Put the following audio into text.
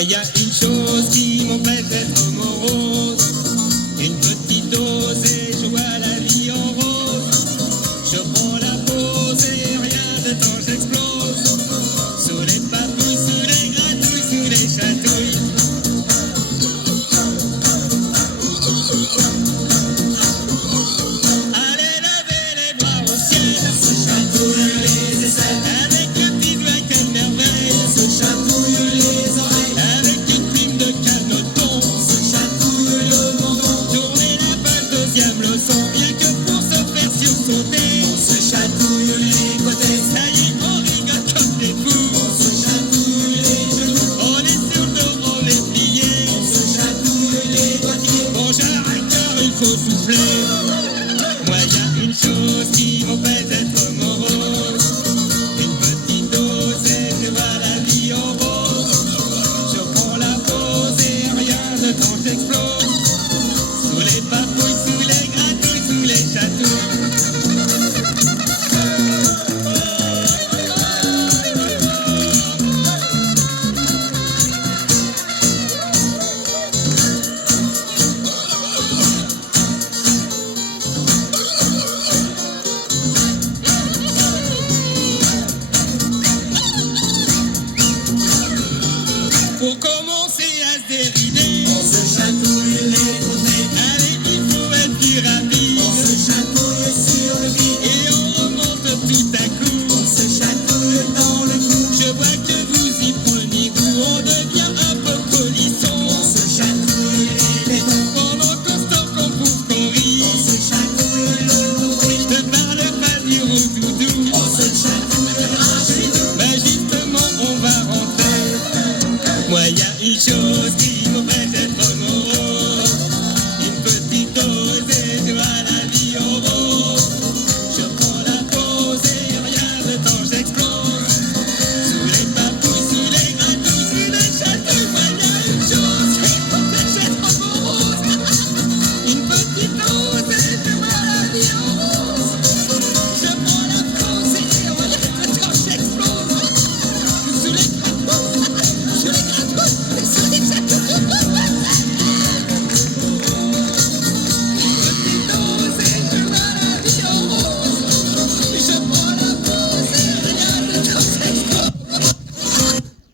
Moi, y a une chose qui m'empêche d'être morose. Une petite dose et je vois la vie en rose. Je prends la pause et rien de temps j'explose. Sous les papouilles, sous les gratouilles, sous les chatouilles. Allez, levez les bras au ciel. Se chatouille les aisselles. Avec le petit doigt, quelle merveille. Se chatouille les oreilles. Avec une prime de canoton. Se chatouille le menton. Tournez la page, deuxième leçon. Rien que pour se faire sursauter. On se chatouille les côtés. Ça y est, on rigole comme des fous. On se chatouille les genoux. On est sur le dos, on est plié. On se chatouille les doigtiers. Bon, j'arrête car il faut souffler. Moi, y a une chose qui m'empêche